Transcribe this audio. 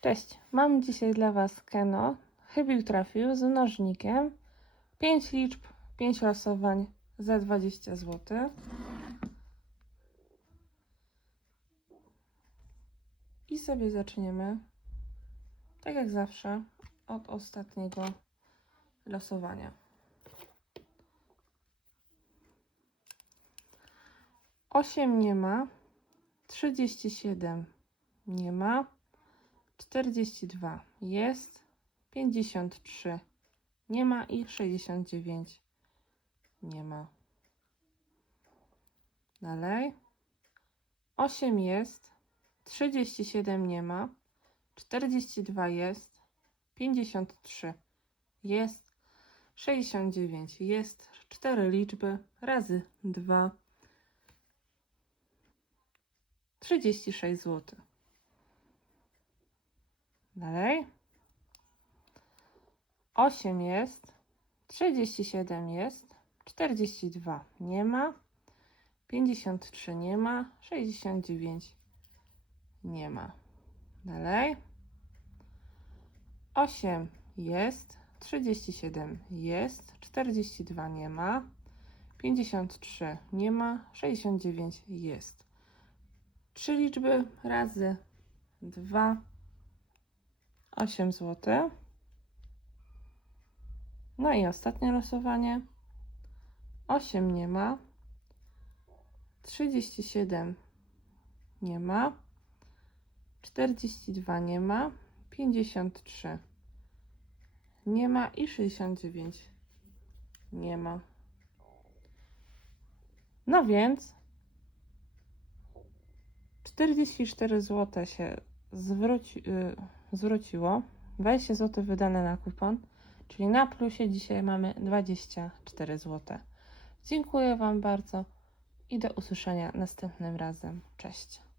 Cześć, mam dzisiaj dla Was Keno. Chybił trafił z mnożnikiem. 5 liczb, 5 losowań za 20 zł. I sobie zaczniemy, tak jak zawsze, od ostatniego losowania. Osiem nie ma, trzydzieści siedem nie ma, czterdzieści dwa jest, pięćdziesiąt trzy nie ma i sześćdziesiąt dziewięć nie ma. Dalej. Osiem jest, trzydzieści siedem nie ma, czterdzieści dwa jest, pięćdziesiąt trzy jest, sześćdziesiąt dziewięć jest, cztery liczby razy dwa. 36 zł. Dalej. 8 jest, 37 jest, 42 nie ma, 53 nie ma, 69 nie ma. Dalej. 8 jest, 37 jest, 42 nie ma, 53 nie ma, 69 jest. Trzy liczby razy 2, 8 zł. No i ostatnie losowanie. 8 nie ma, 37 nie ma, 42 nie ma, 53 nie ma i 69 nie ma. No więc 44 zł się zwróci, y, zwróciło. 20 zł wydane na kupon, czyli na plusie dzisiaj mamy 24 zł. Dziękuję Wam bardzo i do usłyszenia następnym razem. Cześć.